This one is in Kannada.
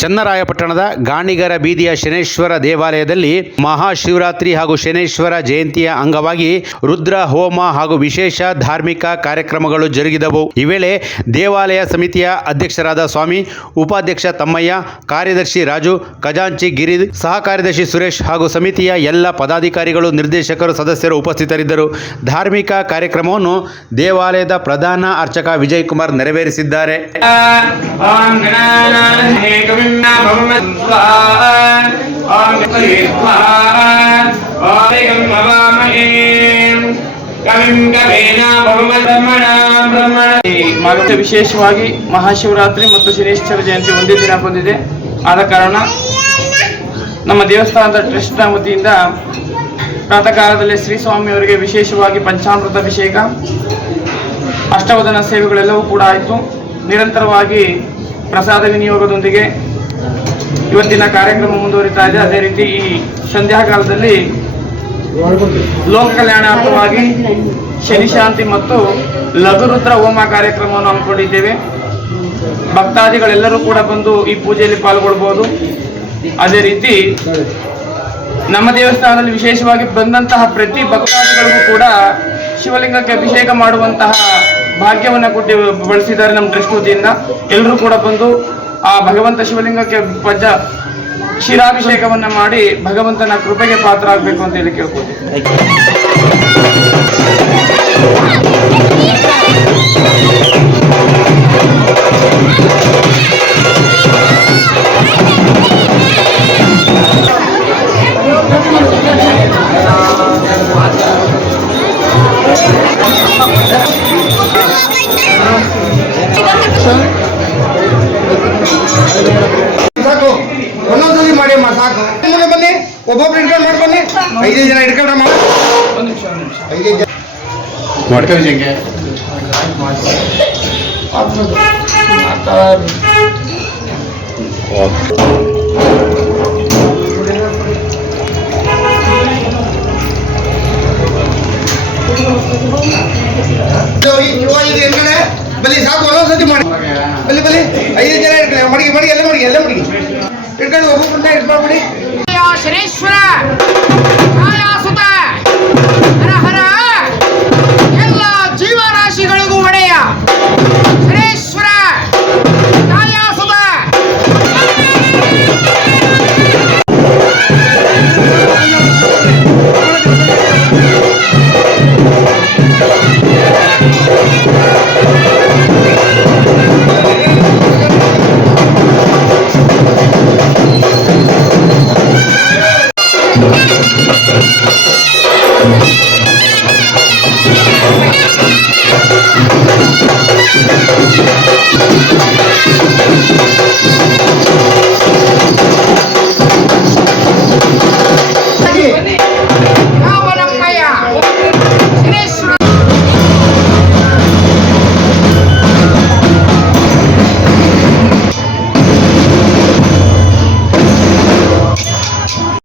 ಚನ್ನರಾಯಪಟ್ಟಣದ ಗಾಣಿಗರ ಬೀದಿಯ ಶನೇಶ್ವರ ದೇವಾಲಯದಲ್ಲಿ ಮಹಾಶಿವರಾತ್ರಿ ಹಾಗೂ ಶನೇಶ್ವರ ಜಯಂತಿಯ ಅಂಗವಾಗಿ ರುದ್ರ ಹೋಮ ಹಾಗೂ ವಿಶೇಷ ಧಾರ್ಮಿಕ ಕಾರ್ಯಕ್ರಮಗಳು ಜರುಗಿದವು. ಈ ವೇಳೆ ದೇವಾಲಯ ಸಮಿತಿಯ ಅಧ್ಯಕ್ಷರಾದ ಸ್ವಾಮಿ, ಉಪಾಧ್ಯಕ್ಷ ತಮ್ಮಯ್ಯ, ಕಾರ್ಯದರ್ಶಿ ರಾಜು, ಖಜಾಂಚಿ ಗಿರಿ ಸಹ ಕಾರ್ಯದರ್ಶಿ ಸುರೇಶ್ ಹಾಗೂ ಸಮಿತಿಯ ಎಲ್ಲ ಪದಾಧಿಕಾರಿಗಳು, ನಿರ್ದೇಶಕರು, ಸದಸ್ಯರು ಉಪಸ್ಥಿತರಿದ್ದರು. ಧಾರ್ಮಿಕ ಕಾರ್ಯಕ್ರಮವನ್ನು ದೇವಾಲಯದ ಪ್ರಧಾನ ಅರ್ಚಕ ವಿಜಯ್ ಕುಮಾರ್ ನೆರವೇರಿಸಿದ್ದಾರೆ. ಮತ್ತೆ ವಿಶೇಷವಾಗಿ ಮಹಾಶಿವರಾತ್ರಿ ಮತ್ತು ಶನೇಶ್ವರ ಜಯಂತಿ ಒಂದೇ ದಿನ ಬಂದಿದೆ. ಆದ ಕಾರಣ ನಮ್ಮ ದೇವಸ್ಥಾನದ ಟ್ರಸ್ಟ್ ವತಿಯಿಂದ ಪ್ರಾತಃ ಕಾಲದಲ್ಲಿ ಶ್ರೀಸ್ವಾಮಿಯವರಿಗೆ ವಿಶೇಷವಾಗಿ ಪಂಚಾಮೃತ ಅಭಿಷೇಕ, ಅಷ್ಟವದನ ಸೇವೆಗಳೆಲ್ಲವೂ ಕೂಡ ಆಯಿತು. ನಿರಂತರವಾಗಿ ಪ್ರಸಾದ ವಿನಿಯೋಗದೊಂದಿಗೆ ಇವತ್ತಿನ ಕಾರ್ಯಕ್ರಮ ಮುಂದುವರಿತಾ ಇದೆ. ಅದೇ ರೀತಿ ಈ ಸಂಧ್ಯಾಕಾಲದಲ್ಲಿ ಲೋಕ ಕಲ್ಯಾಣಾರ್ಥವಾಗಿ ಶನಿಶಾಂತಿ ಮತ್ತು ಲಘುರುದ್ರ ಹೋಮ ಕಾರ್ಯಕ್ರಮವನ್ನು ಹಮ್ಮಿಕೊಂಡಿದ್ದೇವೆ. ಭಕ್ತಾದಿಗಳೆಲ್ಲರೂ ಕೂಡ ಬಂದು ಈ ಪೂಜೆಯಲ್ಲಿ ಪಾಲ್ಗೊಳ್ಬೋದು ಅದೇ ರೀತಿ ನಮ್ಮ ದೇವಸ್ಥಾನದಲ್ಲಿ ವಿಶೇಷವಾಗಿ ಬಂದಂತಹ ಪ್ರತಿ ಭಕ್ತಾದಿಗಳಿಗೂ ಕೂಡ ಶಿವಲಿಂಗಕ್ಕೆ ಅಭಿಷೇಕ ಮಾಡುವಂತಹ ಭಾಗ್ಯವನ್ನು ಕೊಟ್ಟು ಬಳಸಿದ್ದಾರೆ ನಮ್ಮ ವತಿಯಿಂದ ಎಲ್ಲರೂ ಕೂಡ ಬಂದು ಆ ಭಗವಂತ ಶಿವಲಿಂಗಕ್ಕೆ ಪಜ್ಜ ಕ್ಷೀರಾಭಿಷೇಕವನ್ನ ಮಾಡಿ ಭಗವಂತನ ಕೃಪೆಗೆ ಪಾತ್ರ ಆಗಬೇಕು ಅಂತ ಹೇಳಿ ಕೇಳ್ಕೊತೀನಿ ಒಬ್ಬೊಬ್ರು ಹಿಡ್ಕೊಂಡು ಮಾಡ್ಬನ್ನಿ ಐದೈದು ಜನ ಹಿಡ್ಕೊಂಡ್ರೆ ಮಾಡಿ ಒಂದು ನಿಮಿಷ ಒಂದು ನಿಮಿಷ ಐದೈದು ಜನ ಇದು ಈ ಇವ ಇದು ಹಿಡ್ಕಡೆ ಬಲಿ ಸಾಕು ಒಂದೊಂದ್ಸತಿ ಮಾಡಿ ಬಲಿ ಬಲಿ ಐದು ಜನ ಹಿಡ್ಕೊಳ್ಳಿ ಮಡಿಗೆ ಮಡಿಗೆ ಎಲ್ಲ ಮಡಿಗೆ ಎಲ್ಲ ಮಡಿಗೆ ಹಿಡ್ಕೊಂಡು ಒಬ್ಬೊಬ್ಬರನ್ನ ಹಿಡ್ಕೊಂಡ್ಬಿಡಿ ಶನೇಶ್ವರ